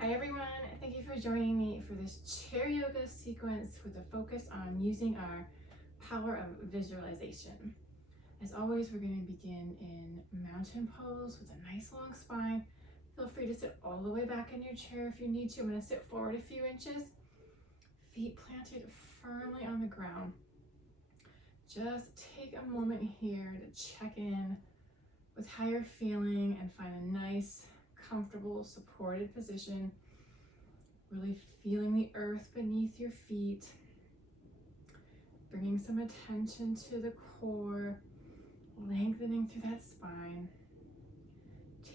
Hi everyone, thank you for joining me for this chair yoga sequence with a focus on using our power of visualization. As always, we're going to begin in mountain pose with a nice long spine. Feel free to sit all the way back in your chair if you need to. I'm going to sit forward a few inches, feet planted firmly on the ground. Just take a moment here to check in with how you're feeling and find a nice, comfortable, supported position. Really feeling the earth beneath your feet. Bringing some attention to the core, lengthening through that spine.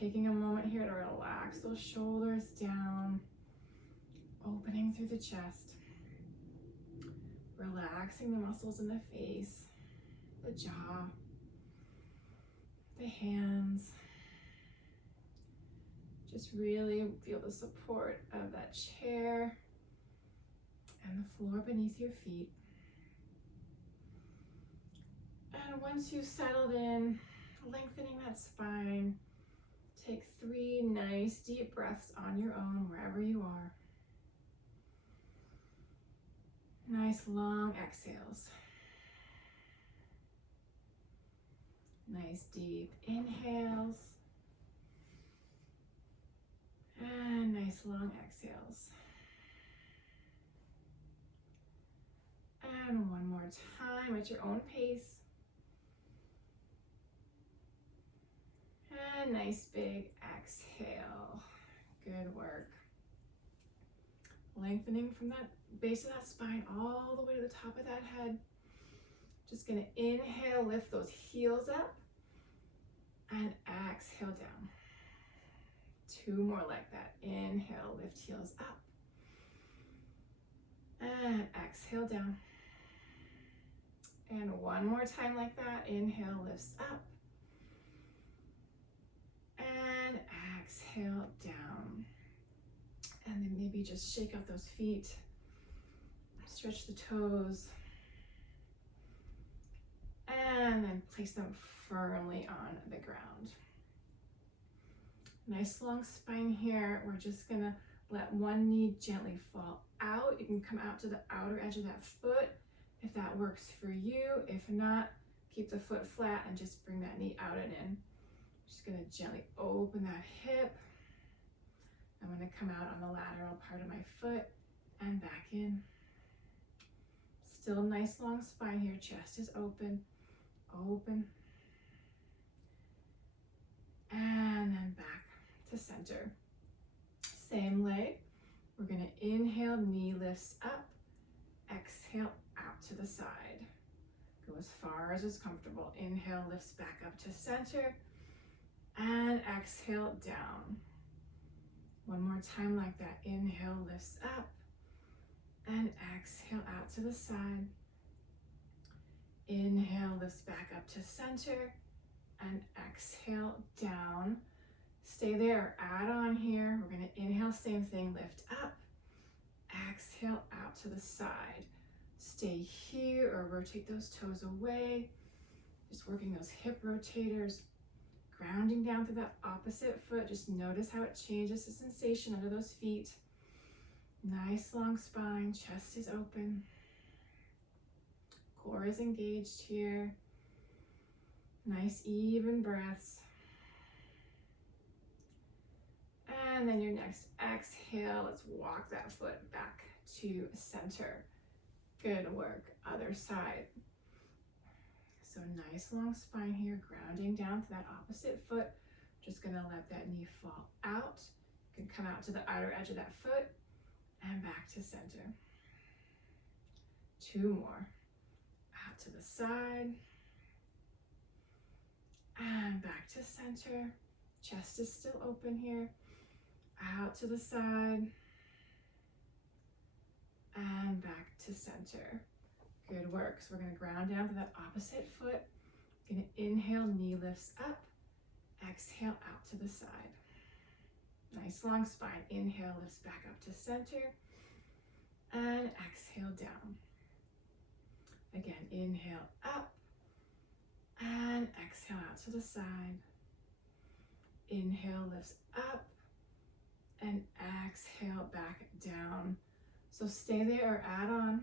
Taking a moment here to relax those shoulders down, opening through the chest. Relaxing the muscles in the face, the jaw, the hands. Just really feel the support of that chair and the floor beneath your feet. And once you've settled in, lengthening that spine, take 3 nice deep breaths on your own wherever you are. Nice long exhales. Nice deep inhales. And nice long exhales. And one more time at your own pace. And nice big exhale. Good work. Lengthening from that base of that spine all the way to the top of that head. Just gonna inhale, lift those heels up, and exhale down. 2 more like that. Inhale, lift heels up, and exhale down. And one more time like that. Inhale, lifts up, and exhale down. And then maybe just shake out those feet, stretch the toes, and then place them firmly on the ground. Nice long spine here. We're just gonna let one knee gently fall out. You can come out to the outer edge of that foot if that works for you. If not, keep the foot flat and just bring that knee out and in. Just gonna gently open that hip. I'm gonna come out on the lateral part of my foot and back in. Still nice long spine here. Chest is open, open. And then back to center. Same leg. We're gonna inhale, knee lifts up, exhale out to the side. Go as far as is comfortable. Inhale, lifts back up to center, and exhale down. One more time like that. Inhale, lifts up, and exhale out to the side. Inhale, lifts back up to center, and exhale down. Stay there, add on here. We're gonna inhale, same thing, lift up, exhale out to the side. Stay here or rotate those toes away. Just working those hip rotators, grounding down through that opposite foot. Just notice how it changes the sensation under those feet. Nice long spine, chest is open. Core is engaged here. Nice even breaths. And then your next exhale, let's walk that foot back to center. Good work, other side. So nice long spine here, grounding down to that opposite foot. Just gonna let that knee fall out. You can come out to the outer edge of that foot and back to center. 2 more. Out to the side. And back to center. Chest is still open here. Out to the side. And back to center. Good work. So we're going to ground down to that opposite foot. Going to inhale, knee lifts up. Exhale out to the side. Nice long spine. Inhale, lifts back up to center. And exhale down. Again, inhale up. And exhale out to the side. Inhale lifts up. And exhale back down. So stay there or add on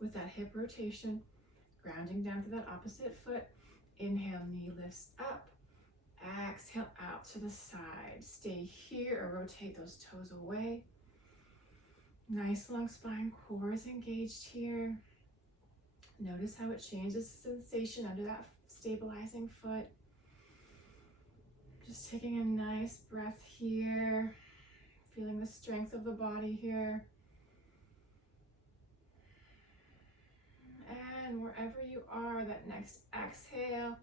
with that hip rotation, grounding down to that opposite foot. Inhale, knee lifts up. Exhale out to the side. Stay here or rotate those toes away. Nice long spine, core is engaged here. Notice how it changes the sensation under that stabilizing foot. Just taking a nice breath here, feeling the strength of the body here. And wherever you are, that next exhale,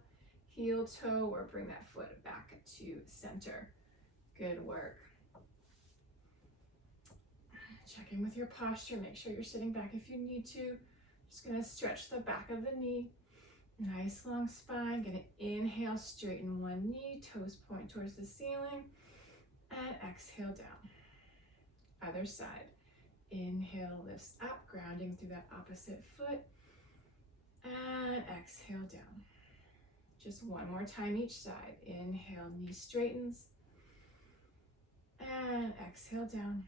heel toe, or bring that foot back to center. Good work. Check in with your posture. Make sure you're sitting back if you need to. Just gonna stretch the back of the knee. Nice long spine. Gonna inhale, straighten one knee, toes point towards the ceiling, and exhale down. Other side. Inhale, lifts up, grounding through that opposite foot, and exhale down. Just one more time each side. Inhale, knee straightens, and exhale down.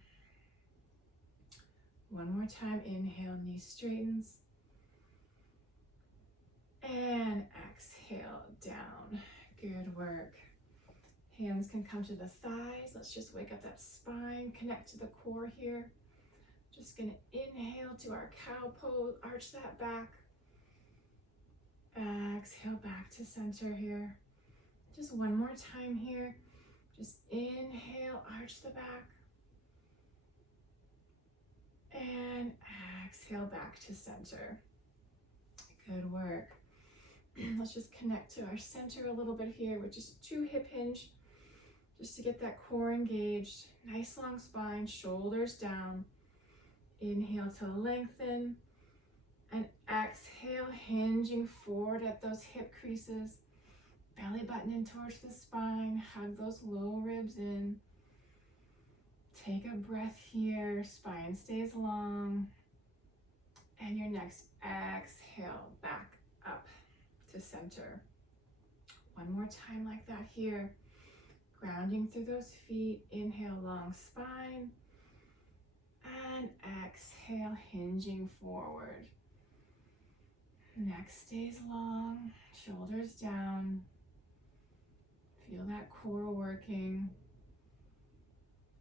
One more time. Inhale, knee straightens, and exhale down. Good work. Hands can come to the thighs. Let's just wake up that spine, connect to the core here. Just gonna inhale to our cow pose, arch that back. Exhale back to center here. Just one more time here. Just inhale, arch the back. And exhale back to center. Good work. Let's just connect to our center a little bit here with just 2 hip hinge, just to get that core engaged. Nice long spine, shoulders down. Inhale to lengthen, and exhale, hinging forward at those hip creases. Belly button in towards the spine, hug those low ribs in. Take a breath here, spine stays long. And your next exhale, back up to center. One more time like that here. Grounding through those feet, inhale, long spine. And exhale, hinging forward. Neck stays long, shoulders down. Feel that core working.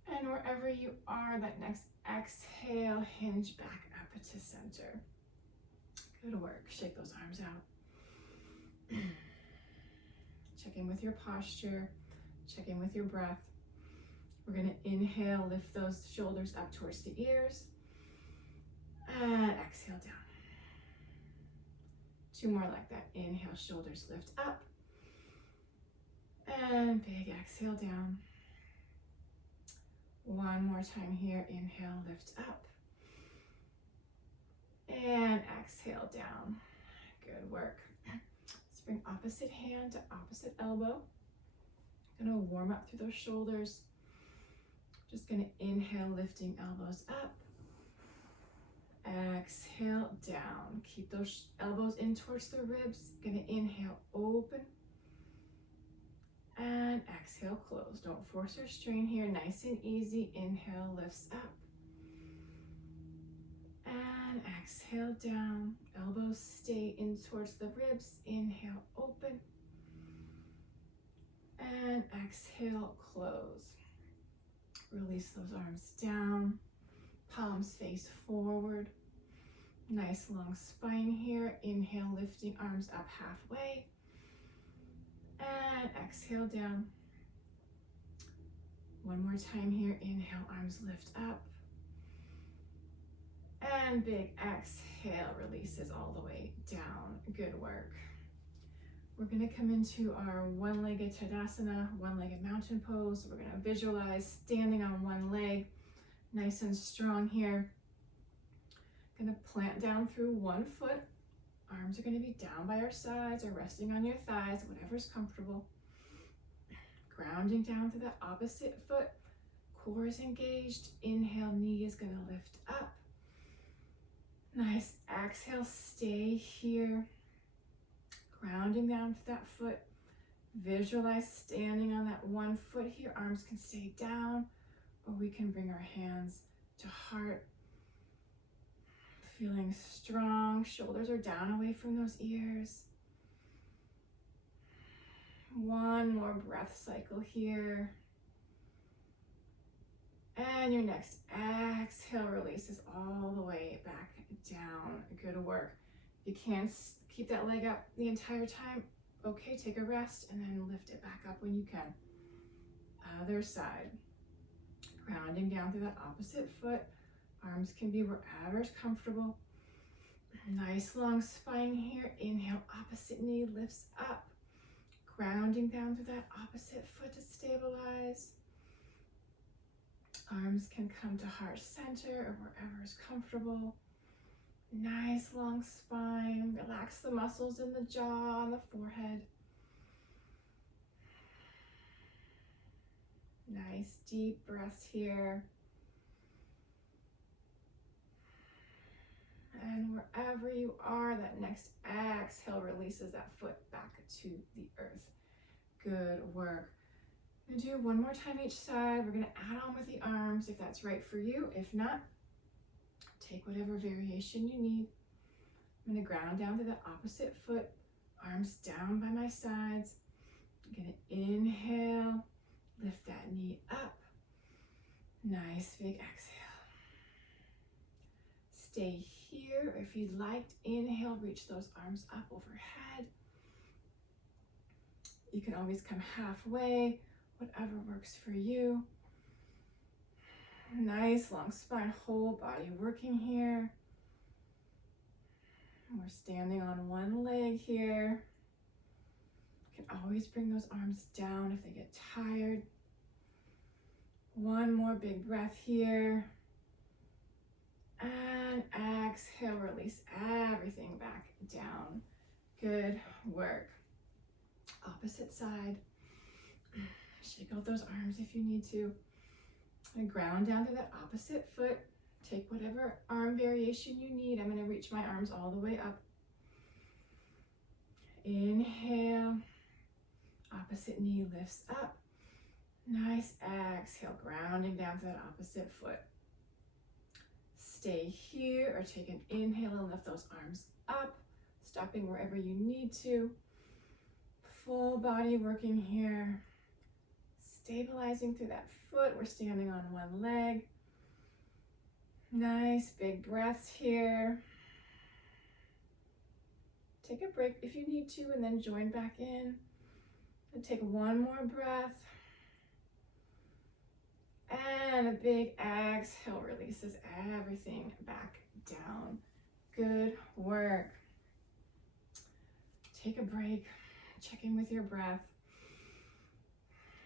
And wherever you are, that next exhale, hinge back up to center. Good work. Shake those arms out. Check in with your posture. Check in with your breath. We're going to inhale, lift those shoulders up towards the ears. And exhale down. 2 more like that. Inhale, shoulders lift up. And big exhale down. One more time here. Inhale, lift up. And exhale down. Good work. Let's bring opposite hand to opposite elbow. Gonna warm up through those shoulders. Just gonna inhale, lifting elbows up. Exhale down. Keep those elbows in towards the ribs. Gonna inhale, open. And exhale, close. Don't force or strain here. Nice and easy. Inhale, lifts up. And exhale down. Elbows stay in towards the ribs. Inhale, open. And exhale, close. Release those arms down. Palms face forward. Nice long spine here. Inhale, lifting arms up halfway. And exhale down. One more time here. Inhale, arms lift up. And big exhale, releases all the way down. Good work. We're going to come into our one-legged Tadasana, one-legged mountain pose. We're going to visualize standing on one leg, nice and strong here. Going to plant down through one foot. Arms are going to be down by our sides or resting on your thighs, whatever's comfortable. Grounding down to that opposite foot. Core is engaged. Inhale, knee is going to lift up. Nice exhale, stay here. Grounding down to that foot. Visualize standing on that one foot here. Arms can stay down or we can bring our hands to heart, feeling strong. Shoulders are down away from those ears. One more breath cycle here. And your next exhale releases all the way back down. Good work. You can't keep that leg up the entire time. Okay, take a rest and then lift it back up when you can. Other side. Grounding down through that opposite foot. Arms can be wherever's comfortable. Nice long spine here. Inhale, opposite knee lifts up. Grounding down through that opposite foot to stabilize. Arms can come to heart center or wherever is comfortable. Nice long spine. Relax the muscles in the jaw and the forehead. Nice deep breaths here. And wherever you are, that next exhale releases that foot back to the earth. Good work. I'm gonna do one more time each side. We're gonna add on with the arms if that's right for you. If not, take whatever variation you need. I'm gonna ground down to the opposite foot, arms down by my sides. I'm gonna inhale, lift that knee up. Nice big exhale. Stay here. If you'd like, inhale, reach those arms up overhead. You can always come halfway, whatever works for you. Nice long spine, whole body working here. We're standing on one leg here. You can always bring those arms down if they get tired. One more big breath here. And exhale, release everything back down. Good work. Opposite side. Shake out those arms if you need to. And ground down to that opposite foot. Take whatever arm variation you need. I'm going to reach my arms all the way up. Inhale. Opposite knee lifts up. Nice exhale, grounding down to that opposite foot. Stay here or take an inhale and lift those arms up, stopping wherever you need to. Full body working here. Stabilizing through that foot. We're standing on one leg. Nice big breaths here. Take a break if you need to and then join back in. And take one more breath. And a big exhale releases everything back down. Good work. Take a break. Check in with your breath.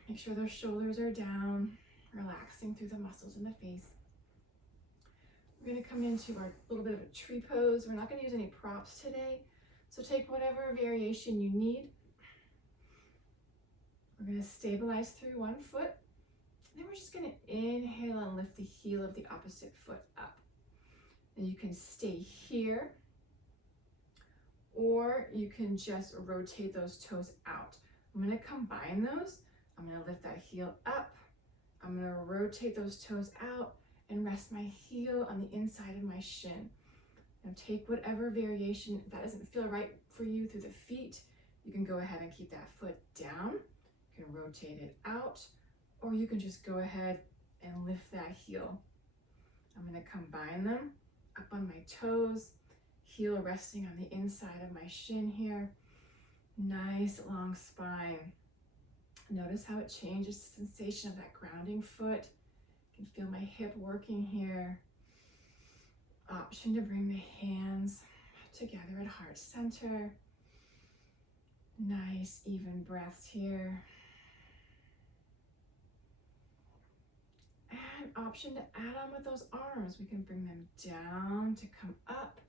Make sure those shoulders are down, relaxing through the muscles in the face. We're going to come into our little bit of a tree pose. We're not going to use any props today, so take whatever variation you need. We're going to stabilize through one foot. Then we're just going to inhale and lift the heel of the opposite foot up. And you can stay here, or you can just rotate those toes out. I'm going to combine those. I'm going to lift that heel up. I'm going to rotate those toes out and rest my heel on the inside of my shin. Now take whatever variation, if that doesn't feel right for you through the feet, you can go ahead and keep that foot down. You can rotate it out, or you can just go ahead and lift that heel. I'm going to combine them up on my toes, heel resting on the inside of my shin here. Nice long spine. Notice how it changes the sensation of that grounding foot. You can feel my hip working here. Option to bring the hands together at heart center. Nice even breaths here. And option to add on with those arms. We can bring them down to come up.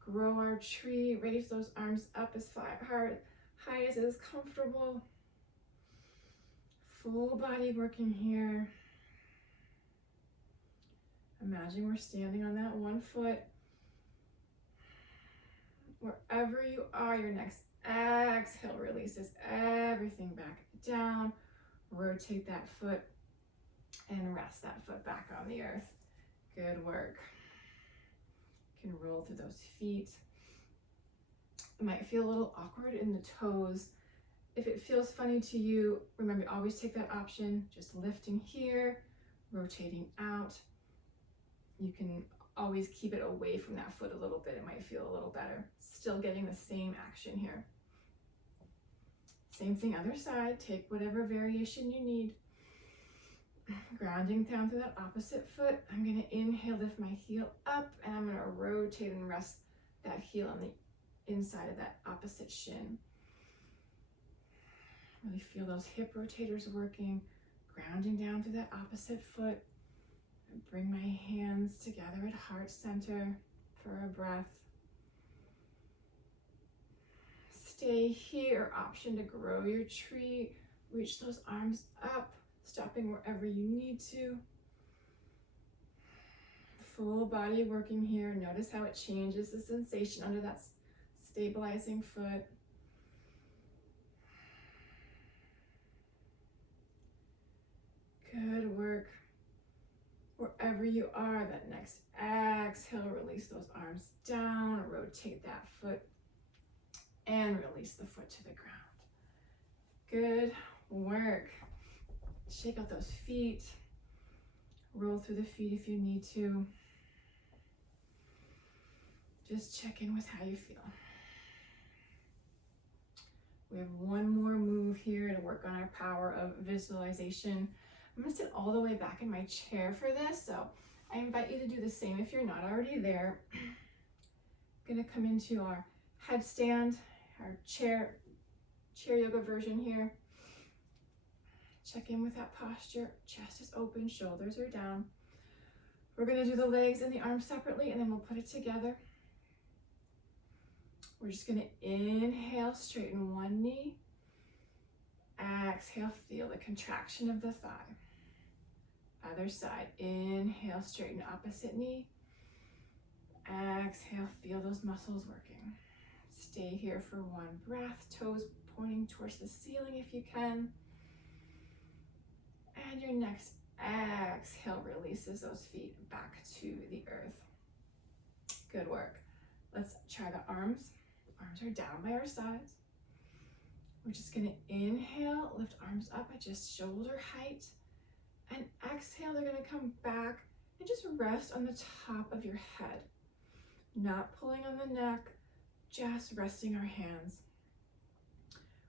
Grow our tree, raise those arms up as high as it is comfortable. Full body working here. Imagine we're standing on that one foot. Wherever you are, your next exhale releases everything back down. Rotate that foot And rest that foot back on the earth. Good work. You can roll through those feet. It might feel a little awkward in the toes. If it feels funny to you, remember, always take that option, just lifting here, rotating out. You can always keep it away from that foot a little bit. It might feel a little better. Still getting the same action here. Same thing, other side. Take whatever variation you need. Grounding down to that opposite foot. I'm going to inhale, lift my heel up, and I'm going to rotate and rest that heel on the inside of that opposite shin. Really feel those hip rotators working. Grounding down to that opposite foot. And bring my hands together at heart center for a breath. Stay here. Option to grow your tree. Reach those arms up. Stopping wherever you need to. Full body working here. Notice how it changes the sensation under that stabilizing foot. Good work. Wherever you are, that next exhale, release those arms down, rotate that foot, and release the foot to the ground. Good work. Shake out those feet. Roll through the feet if you need to. Just check in with how you feel. We have one more move here to work on our power of visualization. I'm going to sit all the way back in my chair for this, so I invite you to do the same if you're not already there. I'm going to come into our headstand, our chair yoga version here. Check in with that posture. Chest is open, shoulders are down. We're going to do the legs and the arms separately, and then we'll put it together. We're just going to inhale, straighten one knee. Exhale, feel the contraction of the thigh. Other side, inhale, straighten opposite knee. Exhale, feel those muscles working. Stay here for one breath, toes pointing towards the ceiling if you can. And your next exhale releases those feet back to the earth. Good work. Let's try the arms. Arms are down by our sides. We're just going to inhale, lift arms up at just shoulder height. And exhale, they're going to come back and just rest on the top of your head. Not pulling on the neck, just resting our hands.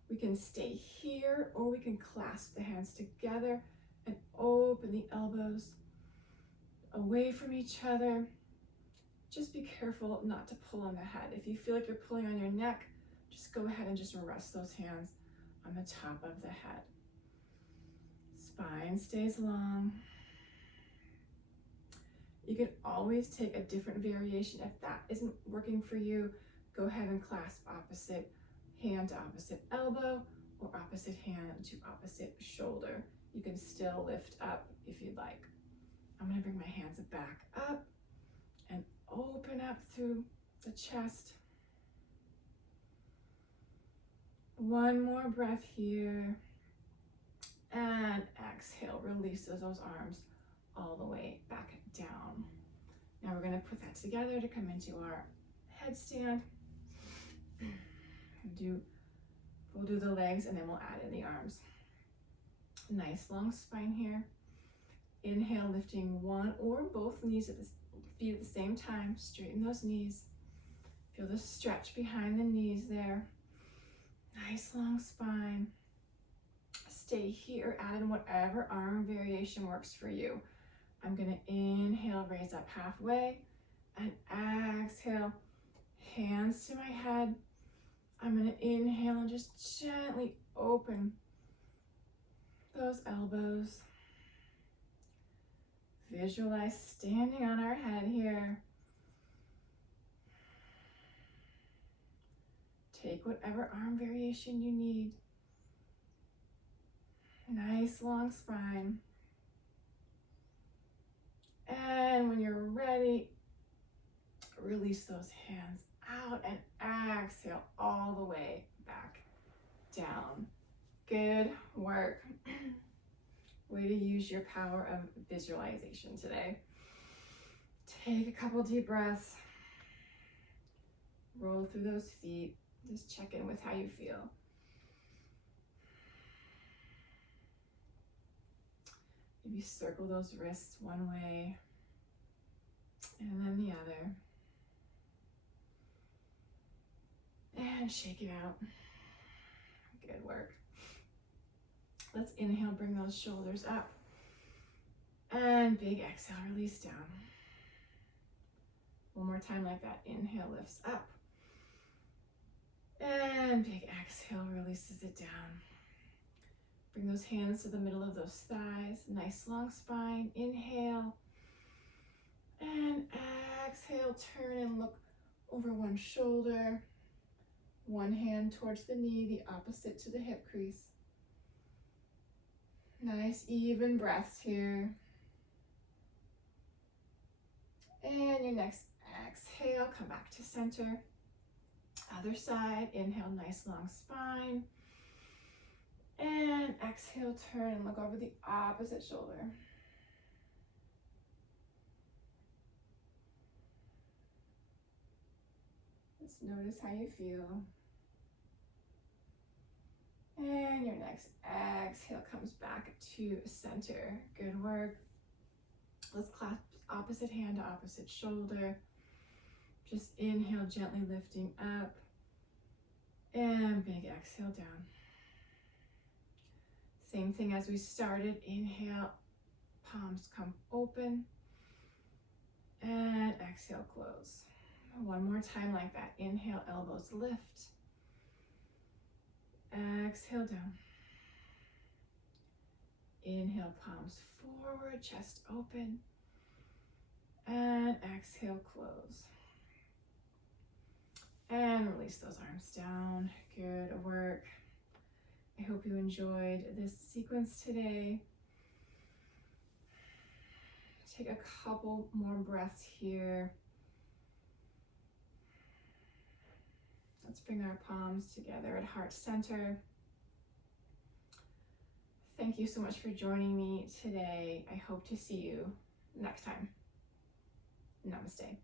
We can stay here, or we can clasp the hands together and open the elbows away from each other. Just be careful not to pull on the head. If you feel like you're pulling on your neck, just go ahead and just rest those hands on the top of the head. Spine stays long. You can always take a different variation. If that isn't working for you, go ahead and clasp opposite hand to opposite elbow, or opposite hand to opposite shoulder. You can still lift up if you'd like. I'm going to bring my hands back up and open up through the chest. One more breath here. And exhale, releases those arms all the way back down. Now we're going to put that together to come into our headstand. We'll do the legs, and then we'll add in the arms. Nice long spine here. Inhale, lifting one or both knees at the feet at the same time. Straighten those knees. Feel the stretch behind the knees there. Nice long spine. Stay here, add in whatever arm variation works for you. I'm going to inhale, raise up halfway, and exhale, hands to my head. I'm going to inhale and just gently open those elbows. Visualize standing on our head here. Take whatever arm variation you need. Nice long spine. And when you're ready, release those hands out and exhale all the way back down. Good work. Way to use your power of visualization today. Take a couple deep breaths. Roll through those feet. Just check in with how you feel. Maybe circle those wrists one way and then the other. And shake it out. Good work. Let's inhale, bring those shoulders up. And big exhale, release down. One more time like that. Inhale, lifts up. And big exhale, releases it down. Bring those hands to the middle of those thighs. Nice long spine. Inhale. And exhale, turn and look over one shoulder. One hand towards the knee, the opposite to the hip crease. Nice even breaths here. And your next exhale, come back to center. Other side, inhale, nice long spine. And exhale, turn and look over the opposite shoulder. Just notice how you feel. And your next exhale comes back to center. Good work. Let's clasp opposite hand to opposite shoulder. Just inhale, gently lifting up. And big exhale down. Same thing as we started. Inhale, palms come open. And exhale, close. One more time like that. Inhale, elbows lift. Exhale down. Inhale, palms forward, chest open. And exhale, close. And release those arms down. Good work. I hope you enjoyed this sequence today. Take a couple more breaths here. Let's bring our palms together at heart center. Thank you so much for joining me today. I hope to see you next time. Namaste.